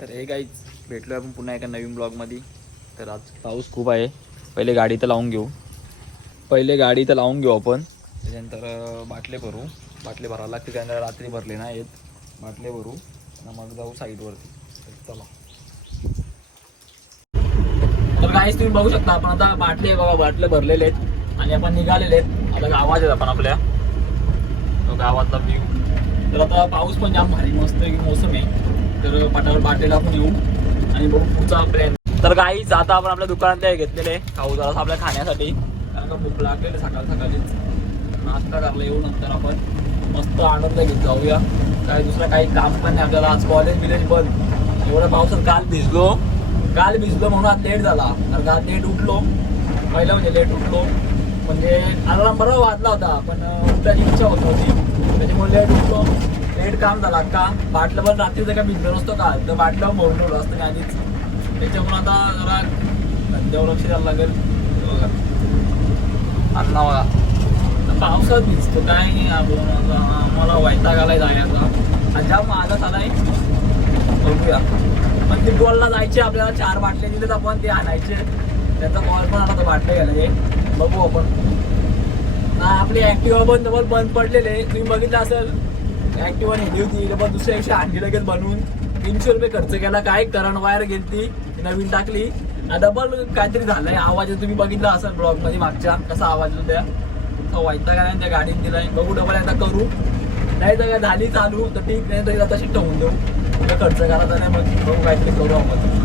तर हे काहीच भेटलो आपण पुन्हा एका नवीन ब्लॉगमध्ये तर आज पाऊस खूप आहे. पहिले गाडी तर लावून घेऊ. पहिले गाडी तर लावून घेऊ आपण. त्याच्यानंतर बाटले भरू. बाटले भरायला लागते त्यानंतर रात्री भरले नाही येत बाटले भरू. आणि मग जाऊ साईडवरती चला. तर काहीच तुम्ही बघू शकता आपण आता बाटले बघा बाटले भरलेले आहेत. आणि आपण निघालेले आहेत. आता गावात आहेत आपण आपल्या. तो गावातला व्ह्यू तर आता पाऊस पण जाम भारी मस्त मोसम आहे. तर पाटावर बाटलेला आपण येऊ आणि बघू पुढचा प्लॅन तर काहीच आता आपण आपल्या दुकानात घेतलेले खाऊ जरा आपल्या खाण्यासाठी. कारण का भूक लागलेली सकाळ सकाळीच. नाश्ता करायला येऊ नंतर आपण. मस्त आनंद घेत जाऊया. काय दुसरं काही काम पण नाही आपल्याला. आज कॉलेज बिलेज बंद. एवढ्या पावसात काल भिजलो. काल भिजलो म्हणून आज लेट झाला. कारण का लेट उठलो. पहिलं म्हणजे लेट उठलो. म्हणजे अलार्म बरोबर वाजला होता पण अं, उठायची इच्छा होत नव्हती. त्याच्यामुळे लेट उठलो. लेट काम झाला. का बाटलं रात्रीचं काय भिजलो नसतो का? तर बाटलं मोडून ठेवलं असतं मी आधीच. त्याच्यामुळे आता जरा धंद्यावर लक्ष द्यायला लागेल. आता बघा. पावसात भिजतो. काय नाही आपण मला आम्हाला वैताग आलाय जायचा आणि ज्या माझा आलाय बघूया. पण ते बॉलला जायचे आपल्याला चार बाटले दिलेत आपण ते आणायचे. त्याचा बॉल पण आला तर बाटले घ्यायला हे बघू आपण. ना आपली ॲक्टिवा बंद डबल बंद पडलेले. तुम्ही बघितलं असेल ऍक्टिव्ह नेली होती डबल दुसऱ्या दिवशी आणली लगेच बनवून तीनशे रुपये खर्च केला. काय करण वायर घेतली नवीन टाकली. डबल काहीतरी झालंय. आवाज तुम्ही बघितला असाल ब्लॉगमध्ये मागच्या. कसा आवाज येतो त्या तो वाईटा काय त्या गाडीत दिलाय बघू डबल आता करू. नाही तर काय झाली चालू तर ठीक. नाही तरी आता ठेवून देऊ. खर्च करायचा नाही मग बघू काहीतरी करू आपण.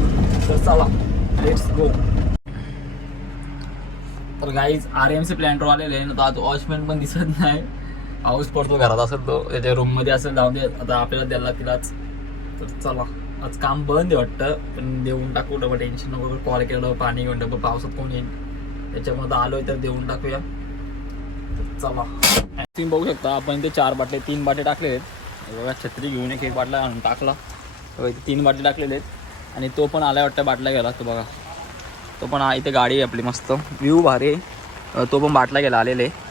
तर चला लेट्स गो तर guys R M C planter आलेले ना तर आज वॉचमॅन पण दिसत नाही. पाऊस पडतो घरात असेल तो. त्याच्या रूममध्ये असेल जाऊन दे. आता आपल्याला द्यायला तिलाच तर चला. आज काम बंद आहे वाटतं. पण देऊन टाकू डबल टेन्शन नको. कॉल केलं पाणी घेऊन डबल पावसात कोण येईल? त्याच्यामध्ये आलोय तर देऊन टाकूया. तर चला. तुम्ही बघू शकता. आपण ते चार बाटले तीन बाटे टाकले आहेत. बघा छत्री घेऊन एक एक बाटला आणून टाकला. तीन बाटले टाकलेले आहेत. आणि तो पण आला वाटतं बाटला गेला तो बघा. तो पण आहे इथे गाडी आहे आपली मस्त. व्ह्यू भारी आहे. तो पण बाटला गेला आलेले आहे.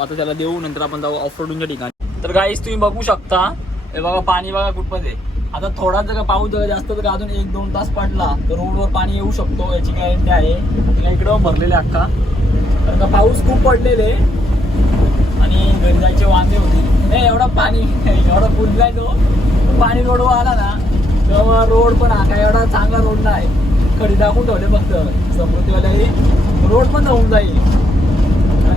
आता त्याला देऊ नंतर आपण जाऊ ऑफ रोडिंगच्या ठिकाणी. तर गाईस तुम्ही बघू शकता हे बघा पाणी बघा कुठपत आता थोडा जर पाऊस जर जास्त जर अजून एक दोन तास पडला तर रोडवर पाणी येऊ शकतो याची गॅरंटी आहे. इकडं भरलेले अख्खा तर का पाऊस खूप पडलेले. आणि घरी जायचे वांदे होते. नाही एवढा पाणी एवढा बुडलाय तो पाणी रोडवर आला ना तेव्हा रोड पण हा काय एवढा चांगला रोड नाही. खडी दाखवून ठेवले फक्त. समृद्धीवाल्याही रोड पण जाऊन जाईल.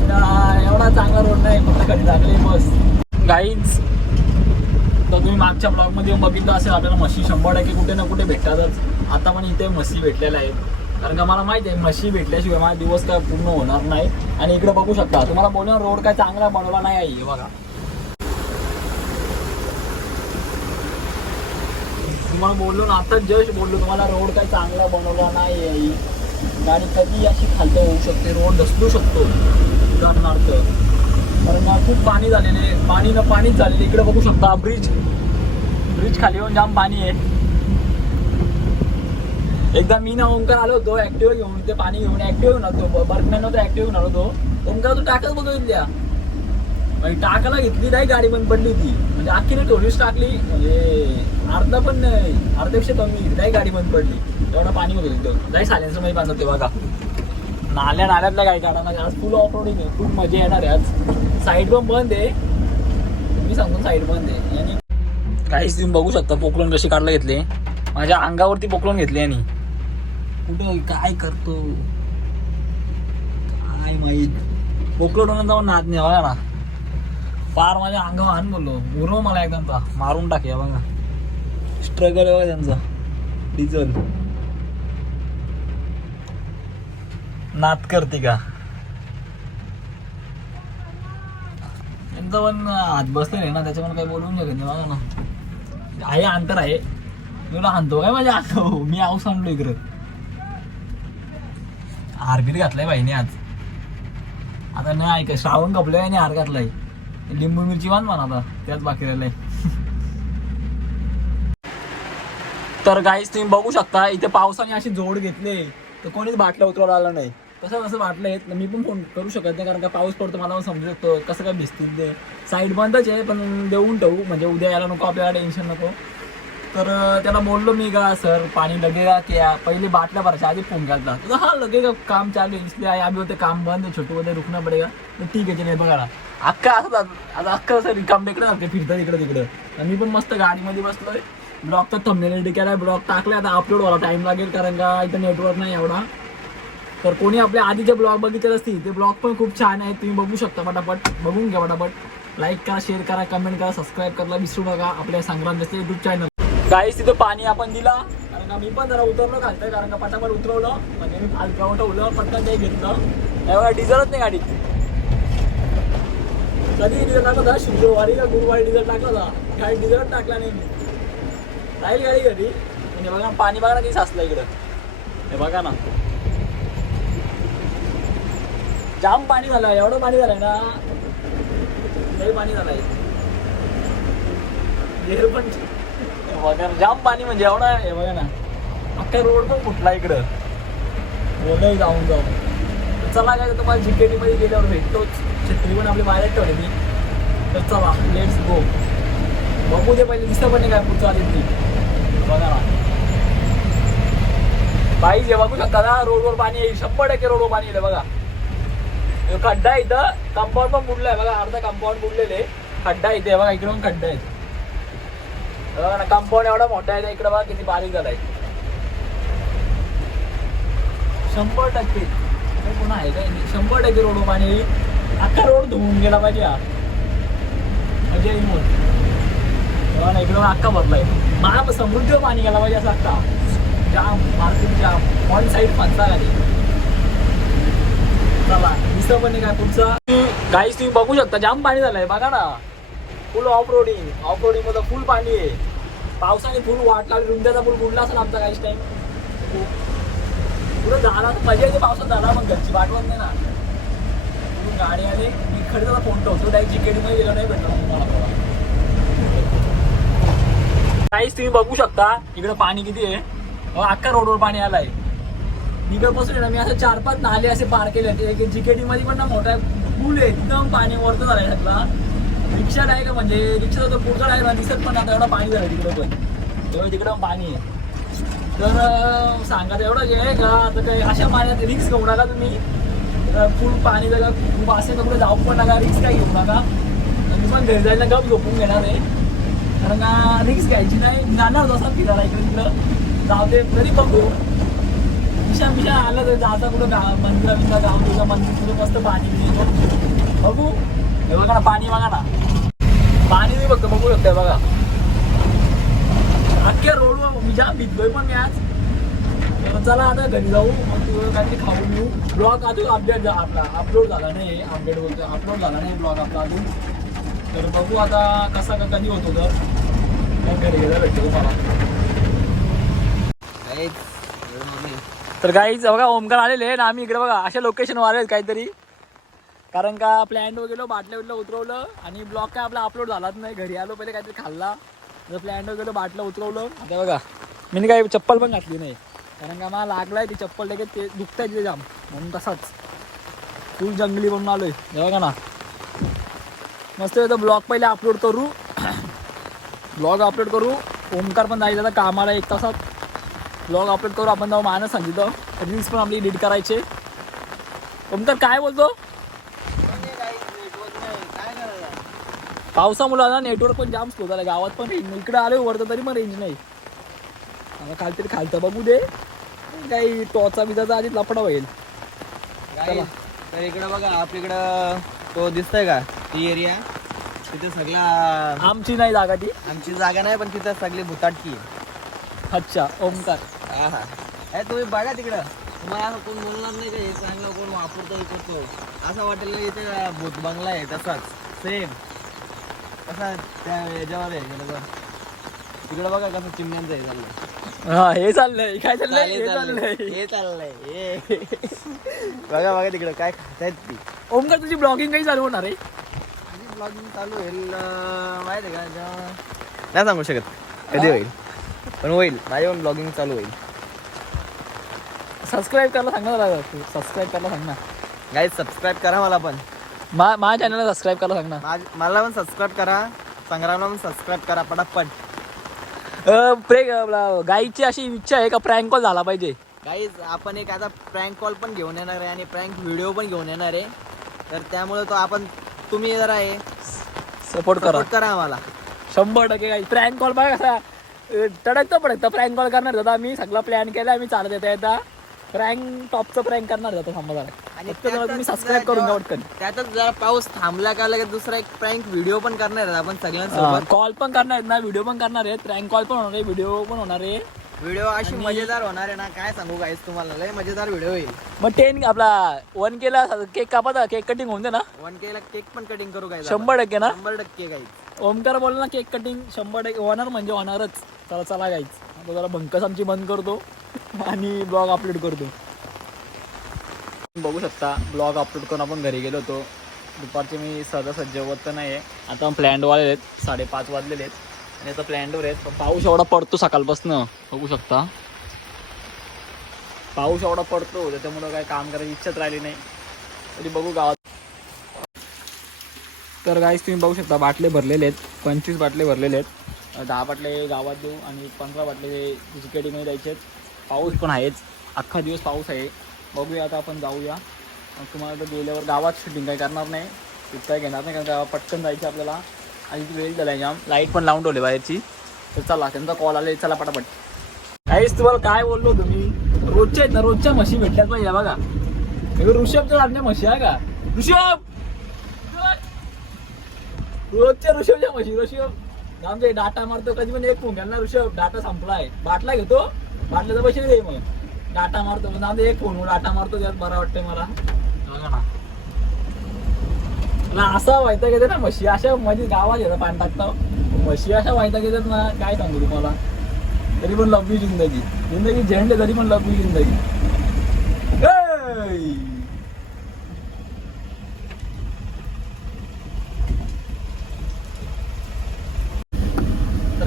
एवढा चांगला रोड नाही फक्त कधी लागली बस. गाईज तर तुम्ही मागच्या ब्लॉगमध्ये येऊन बघितलं असेल आपल्याला म्हशी शंभर टक्के कुठे ना कुठे भेटतातच. आता पण इथे म्हशी भेटलेल्या आहेत. कारण का मला माहिती आहे म्हशी भेटल्याशिवाय माझा दिवस काय पूर्ण होणार नाही. आणि इकडे बघू शकता तुम्हाला बोलणार रोड काय चांगला बनवला नाही आहे बघा. तुम्हाला बोललो ना आता जस्ट बोललो तुम्हाला रोड काय चांगला बनवला नाही आहे. गाडी कधी अशी खालतं होऊ शकते रोड ढसलू शकतो. उदाहरणार्थ कारण खूप पाणी झालेले पाणी ना पाणीच झालेले इकडे बघू शकता ब्रिज ब्रिज खाली येऊन जाम पाणी आहे. एकदा मी ना ओंकार आलो होतो ऍक्टिव्ह घेऊन ते पाणी घेऊन ऍक्टिव्ह घेऊन आलो बर्फमॅन नव्हतं ऍक्टिव्ह घेऊन आलो होतो. ओंकार तो टाकच बघितल्या म्हणजे टाकायला घेतली नाही गाडी बंद पडली ती म्हणजे अख्खीने थोडीच टाकली. म्हणजे अर्धा पण नाही. अर्ध्यापेक्षा कमी. नाही गाडी बंद पडली. तेवढं पाणी होतं तिथं. नाही सायलेन्सरमध्ये बांधत ते बघा नाल्या नाल्यातल्या गाडी काढा आज फुल ऑफ रोडिंग आहे. खूप मजा येणार आहे. आज साईड पण बंद आहे. मी सांगतो साईड बंद आहे. आणि काहीच तुम्ही बघू शकता पोकलोन कशी काढलं घेतले. माझ्या अंगावरती पोकळून घेतले आणि कुठं काय करतो? काय माहीत? पोकळून जाऊन नाद नाही बघा ना? पार माझ्या अंगावर हान बोललो. उरव मला एकदम मारून टाकूया बघा. स्ट्रगल बघा त्यांचा. डिझल नात करते का? त्यांचा पण हात बसले ना त्याच्यामुळे काही बोलून शकत. नाही बघा ना. आहे अंतर आहे. तुला आणतो काय माझ्या आणतो हो, मी आऊस आणलो इकडं. हारबीर घातलाय बाईने आज. आता नाही ऐक श्रावण कपले आणि हार घातलाय. लिंबू मिरची वान म्हणा आता त्याच बाकी राहिलंय तर गाईस तुम्ही बघू शकता इथे पावसाने अशी जोड घेतली. तर कोणीच बाटल्या उतरवला आला नाही. कसं कसं वाटलंय तर मी पण फोन करू शकत नाही कारण का पाऊस पडतो मला पण समजू शकतो कसं काय भिजतील ते. साईड बंदच आहे पण देऊन ठेवू म्हणजे उद्या यायला नको आपल्याला टेन्शन नको. तर त्याला बोललो मी का सर पाणी लगेगा क्या. पहिले बाटल्या भरायच्या आधी फोन केला तर हा लगेगा काम चालू है इसलिए आम्ही होते काम बंद छोटू होते रुकणं पडेगा. तर ठीक आहे नाही बघा अख्खा असं आता अख्खा असं रिकाम टेकडे सारखं फिरतात इकडं तिकडं. मी पण मस्त गाडीमध्ये बसलोय. ब्लॉग तर थंबनेल रेडी ब्लॉक ब्लॉग टाकलाय आता अपलोड व्हायला टाइम लागेल कारण का इथं नेटवर्क नाही एवढा. तर कोणी आपल्या आधीचे ब्लॉग बघितले असतील ते ब्लॉग पण खूप छान आहेत. तुम्ही बघू शकता पटापट. बघून घ्या पटापट. लाईक करा शेअर करा कमेंट करा सबस्क्राईब करायला विसरू नका. आपल्या संक्रांतीचे युट्यूब चॅनल काहीच तिथं पाणी आपण दिला. कारण का मी पण जरा उतरलो घालतोय कारण का पटापट उतरवलं. म्हणजे मी हलका ठेवलं पटकन ते घेतलं. त्यावेळेला डिझेलच नाही गाडीत. कधी डिझेल टाकला होता? शुक्रवारी का गुरुवारी डिझेल टाकला होता? गाडी डिझेलच टाकला नाही मी. राहील गाडी घरी म्हणजे बघा पाणी बघा ना किती साचलं इकडं. हे बघा ना. जाम पाणी झालं एवढं पाणी झालंय ना. लई पाणी झालंय. हे पण हो बघा जाम पाणी म्हणजे एवढं आहे, हे बघा ना. अख्खा रोड पण फुटला इकडं. बोलही जाऊन जाऊन. चला काय तुम्हाला जीकेटी मध्ये गेल्यावर भेटतोच छत्री पण आपली बाहेर ठेवली तर चला लेट्स गो बघू दे पहिले दिसतं पण नाही काय पुढचं आली ती. बघा ना. पाहिजे बघू शकता ना रोडवर पाणी येईल शंभर टक्के रोडवर पाणी येईल बघा. खड्डा इथं. कंपाऊंड पण बुडलाय. बघा अर्धा कंपाऊंड बुडलेले. खड्डा आहे. इथे बघा इकडून खड्डा आहे. बघा ना कंपाऊंड एवढा मोठा आहे. इकडे बघा किती बारीक झालाय शंभर टक्के. पुन्हा आहे काय? शंभर टक्के रोड पाणी अख्खा रोड धुवून गेला पाहिजे हा. म्हणजे येईल मोठ बघा अख्खा भरलाय. मला समृद्ध पाणी गेला पाहिजे असं अख्खा. Jam market jam. On side फसला गाडी चला. दिसतं पण काय पुढचा. काहीच तुम्ही बघू शकता जाम पाणी झालंय बघा ना. फुल ऑफ रोडिंग ऑफ रोडिंगमध्ये फुल पाणी आहे. पावसाने फुल वाट लागली रुंद्याचा फुल बुडला असेल आमचा काहीच टाइम पुढे झाला तर मजा येते पावसात झाला मग घरची वाटवत नाही ना. पुढून गाडी आले मी खरी त्याला फोन ठेवतो डायरेक्ट जिकेटी मध्ये गेलो नाही भेटलं तुम्हाला काहीच तुम्ही बघू शकता इकडे पाणी किती आहे. अख्खा रोडवर पाणी आलाय. इकडे बसून ना मी असं चार पाच नाले असे पार केले एक जीकेटी मध्ये पण ना मोठा पूल आहे एकदम पाणी वरतं झालाय सगळा. रिक्षा आहे का म्हणजे रिक्षा तर पुढचा आहे ना दिसत पण आता एवढं पाणी झालं तिकडं पण. तेव्हा तिकडं पाणी आहे. तर सांगा एवढं हे आहे का? आता काही अशा पाण्यात रिक्स घेऊ नका तुम्ही. फुल पाणी जगा खूप असेल तर कुठे जाऊ पण नका रिक्स काही घेऊ नका. मी पण घरी जायला गप झोपून घेणार आहे. कारण का रिक्स घ्यायची नाही. जाणार जसा फिरायला इकडे तिकडं जाऊ दे तरी बघू. रिक्षा मिशा आलं तर आता कुठं मंदिरा बिंदा जाऊ तुझ्या मंदिर तुझं मस्त पाणी बिणी बघू. हे बघा ना पाणी बघा ना. पाणी मी बघतो बघू शकतोय बघा. अख्ख्या रोडवर मी जाम भिजलोय पण मी आज. तर चला आता घरी जाऊ मग तुझं काहीतरी खाऊन घेऊ ब्लॉग अजून अपडेट आपला अपलोड झाला नाही अपडेट बोलतो अपलोड झाला नाही ब्लॉग आपला अजून. तर बघू आता कसा का कधी होतो तर. घरी गेला भेटतो तुम्हाला. तर काही बघा ओमकार आलेले आहे ना आम्ही इकडे बघा अशा लोकेशन आले आहेत काहीतरी. कारण का प्लॅन वगैरे बाटल्या बिटल्या उतरवलं आणि ब्लॉग काय आपला अपलोड झालाच नाही. घरी आलो पहिले काहीतरी खाल्ला. जर प्लॅनवर गेलो बाटलं उतरवलं. आता बघा मी काही चप्पल पण घातली नाही. कारण का मला लागलाय ती चप्पल लगेच ते दुखत आहे तिथे जाम. म्हणून तसाच. फुल जंगली बनून आलोय. हे बघा ना. मस्त तर ब्लॉग पहिले अपलोड करू. ब्लॉग अपलोड करू. ओमकार पण जायचं आता कामाला एक तासात. ब्लॉग अपलोड करू आपण तेव्हा मानस सांगितलं. रील्स पण आपली एडिट करायचे. ओमकार काय बोलतो? पावसामुळे ना नेटवर्क पण जाम स्लो झालं. गावात पण रेंज इकडे आले वरतं तरी पण रेंज नाही. आता काहीतरी खालतं बघू दे. काही टॉचा बिजाचा आधी लफडा होईल. तर इकडं बघा आपल्याकडं तो दिसतोय का? ती एरिया तिथे सगळा आमची नाही जागा ती. आमची जागा नाही पण तिथं सगळी भुताटकी आहे. अच्छा ओमकार हा हा अरे तुम्ही बघा तिकडं. तुम्हाला असं कोण बोलणार नाही का? हे चांगलं कोण वापरतो करतो असं वाटेल इथे भूत बंगला आहे तसाच. सेम कसा त्या याच्यावर आहे तिकडं बघा कसं चिमण्यांचं हे चाललंय. हा हे चाललंय. काय चाललंय? हे चाललंय. हे चाललंय. हे. बघा बघा तिकडं काय खातायत ती. ओमकार तुझी ब्लॉगिंग काही चालू होणार आहे? ब्लॉगिंग चालू होईल माहिती आहे का? जेव्हा नाही सांगू शकत. कधी होईल? पण होईल. माझे पण ब्लॉगिंग चालू होईल. सबस्क्राईब करायला सांग ना जरा सबस्क्राईब करायला सांग ना गाईज सबस्क्राईब करा मला पण. मा माझ्या चॅनलला सबस्क्राईब करायला सांग ना माझ- मला पण सबस्क्राईब करा. संग्रामला पण सबस्क्राईब करा पटापट. अ, प्रे आपला गाईची अशी इच्छा आहे का प्रँक कॉल झाला पाहिजे? गाईज आपण एक आता प्रँक कॉल पण घेऊन येणार आहे आणि प्रँक व्हिडिओ पण घेऊन येणार आहे. तर त्यामुळे तो आपण तुम्ही जरा आहे सपोर्ट करा. सपोर्ट करा आम्हाला. शंभर टक्के काही प्रँक कॉल बघा कसा. तडकतं पडतं प्रँक कॉल करणार होता मी सगळा प्लॅन केला आम्ही चालत येता येता प्रँक टॉपचं प्रँक करणार होता समजा आणि जरा तुम्ही सबस्क्राईब करून घ्या पटकन त्यातच जरा पाऊस थांबला का लगेच दुसरा एक प्रँक व्हिडिओ पण करणार आहे आपण सगळ्यांसोबत. कॉल पण करणार आहेत ना. व्हिडिओ पण करणार आहेत. प्रँक कॉल पण होणार आहे. व्हिडिओ पण होणार आहे. व्हिडिओ अशी मजेदार होणार आहे ना. काय सांगू गाईज तुम्हाला? लय मजेदार व्हिडिओ होईल मग टेन आपला वन केला केक कापा केक कटिंग होऊन दे ना. वन के ला केक पण कटिंग करू गाईज शंभर टक्के ना? शंभर टक्के गाईज ओमकार बोल ना केक कटिंग शंभर टक्के होणार म्हणजे होणारच. चला चला गाईच आता जरा भंकस आमची बंद करतो आणि ब्लॉग अपलोड करतो. बघू शकता ब्लॉग अपलोड करून आपण घरी गेलो होतो. दुपारचे मी सहजासहज जेवत तर नाही आहे आता प्लॅन्डवर आहेत. साडेपाच वाजलेले आहेत. आणि आता प्लॅन्डवर आहेत. पण पाऊस एवढा पडतो सकाळपासून. बघू शकता. पाऊस एवढा पडतो त्याच्यामुळं काय काम करायची इच्छाच राहिली नाही. तरी बघू गावात तर गाईस तुम्ही बघू शकता बाटले भरलेले आहेत. पंचवीस बाटले भरलेले आहेत. दहा बाटले गावात देऊ आणि पंधरा बाटले जिकेडीमध्ये द्यायचे आहेत. पाऊस पण आहेच. अख्खा दिवस पाऊस आहे. बघूया आता आपण जाऊया. मग तुम्हाला तर गेल्यावर गावात शूटिंग काही करणार नाही. तिथं काय घेणार नाही कारण गावात पटकन जायचं आपल्याला. आणि ती वेळ झाला जाम लाइट पण लावून ठेवली बाहेरची. तर चला त्यांचा कॉल आले चला पटापट. काहीच तुम्हाला काय बोललो तुम्ही रोजच्या आहेत ना रोजच्या म्हशी भेटल्यात पाहिजे बघा ऋषभच्या आपल्या म्हशी आहे का? ऋषभ! रोजच्या ऋषभच्या म्हशी ऋषभ. आमचे डाटा मारतो कधी पण एक फोन घ्यायला ऋषभ डाटा संपलाय. बाटला घेतो बाटल्याचा पैसे दे मग. डाटा मारतो पण आमचा एक फोन डाटा मारतो त्यात बरा वाटतंय मला. बघा ना. ना असा व्हायचा घेते ना म्हशी अशा म्हणजे गावात येतं पाणी टाकता म्हशी अशा व्हायचा घेतात ना काय सांगू तुम्हाला? तरी पण लवली जिंदगी. जिंदगी झेंडे तरी पण लवली जिंदगी.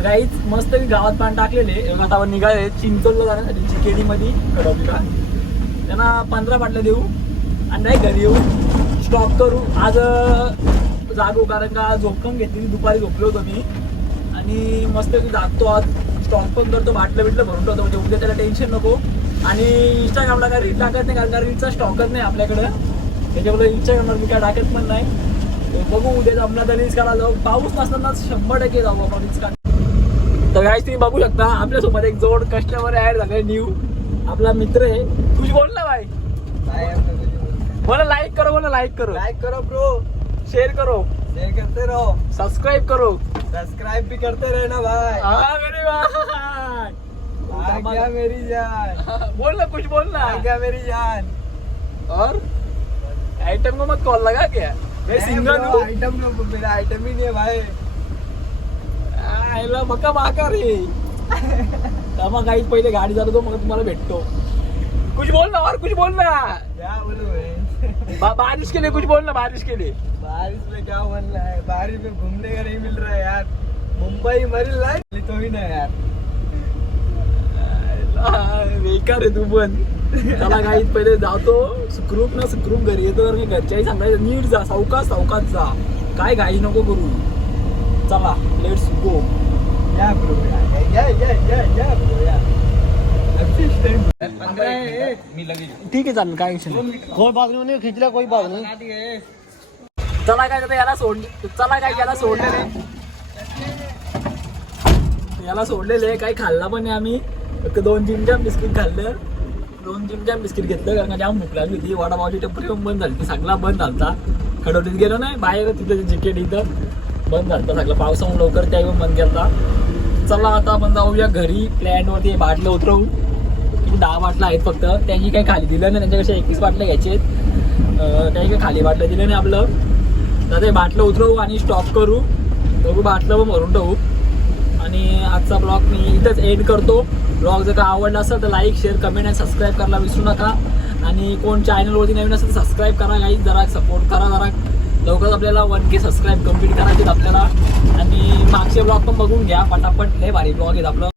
काहीच मस्त गावात पाणी टाकलेले. एवढं आता निघाले चिंचोडला जाण्यासाठी चिकेडी मध्ये कडवलीला त्यांना पंधरा बाटल्या देऊ. आणि नाही घरी येऊ. स्टॉप करू. आज जागो कारण का झोपकम घेतली दुपारी झोपलो होतो मी. आणि मस्त जागतो आज. स्टॉक पण करतो बाटलं बिटलं भरून ठेवतो. म्हणजे उद्या त्याला टेन्शन नको. आणि इंस्टाग्रामला काय रील टाकत नाही कारण का रीलचा स्टॉकच नाही आपल्याकडं. त्याच्यामुळे इंस्टाग्रामवर मी काय टाकत पण नाही. बघू उद्या जमला तर रील्स काढा जाऊ. पाऊस नसताना शंभर टक्के जाऊ आपण रील्स काढ तर काय तुम्ही बघू शकता आपल्यासोबत एक जोड कस्टमर ऍड झालाय न्यू आपला मित्र आहे. तुझी बोल ना भाई. बोला लाईक करो बोला लाईक करो. लाइक करो ब्रो शेअर करो. शेयर करते रहो. सबस्क्राईब करो. सब्सक्राइब भी करते रहना भाई. हाँ मेरे भाई आ गया मेरी जान. बोल ना कुछ बोल ना. आ गया मेरी जान. और? आइटम को मत कॉल लगा क्या? मैं सिंगल हूँ। आइटम मेरा आइटम ही नहीं है भाई. आयला मका माका रे. मग काही पहिले गाडी चालवतो मग तुम्हाला भेटतो. कुछ बोल ना और कुछ बोल ना. क्या बोलूं मैं बा, बारिश के लिए कुछ बोल ना बारिश के लिए. बारिश में क्या बोल रहा है? बारिश में घूमने का नहीं मिल रहा है यार। मुंबई मरीन लाईन तो ही ना यार। बेकार आहे तू पण. चला काही पहिले जातो. सुखरूप ना सुखरूप घरी येतो तर मी घरच्याही सांगायचं नीट जा सावकाश सावकाश जा. काय घाई नको करू. चला लेट्स गो या ब्रो या या या या या ब्रो या मी लगे ठीक आहे चालेल काय. कोई बात नहीं उन्हें खींच लिया कोई बात नहीं. चला काय याला सोड चला काय याला सोडलेले. याला सोडलेले काही खाल्ला पण नाही आम्ही. फक्त दोन चिमच्याम बिस्किट खाल्लं. दोन चिमच्याम बिस्किट घेतलं कारण का जाम भूक लागली होती. वडापावची टपरी पण बंद झाली सगळा बंद झालता. खडवलीत गेलो नाही बाहेर तिथं जिकेट इथं. बंद झालता सगळं. पावसामुळे लवकर त्याही पण बंद केला चला आता आपण जाऊया घरी. प्लॅनवरती बाटलं उतरवू. किती दहा बाटलं आहेत फक्त. त्यांनी काही खाली दिलं नाही. त्यांच्याकडे एकवीस बाटल्या घ्यायचे आहेत. काही काही खाली बाटलं दिलं नाही आपलं. तर ते बाटलं उतरवू आणि स्टॉप करू. बघू बाटलं पण भरून ठेवू आणि आजचा ब्लॉग मी इथंच एंड करतो. ब्लॉग जर का आवडला असेल तर लाईक शेअर कमेंट आणि सबस्क्राईब करायला विसरू नका. आणि कोण चॅनलवरती नवीन असेल तर सबस्क्राईब करा काही जरा सपोर्ट करा जरा. लवकरच आपल्याला वन के सबस्क्राईब कंप्लीट करायचे आपल्याला. आणि मागचे ब्लॉग पण बघून घ्या. पटापट लय भारी ब्लॉग आहेत आपलं.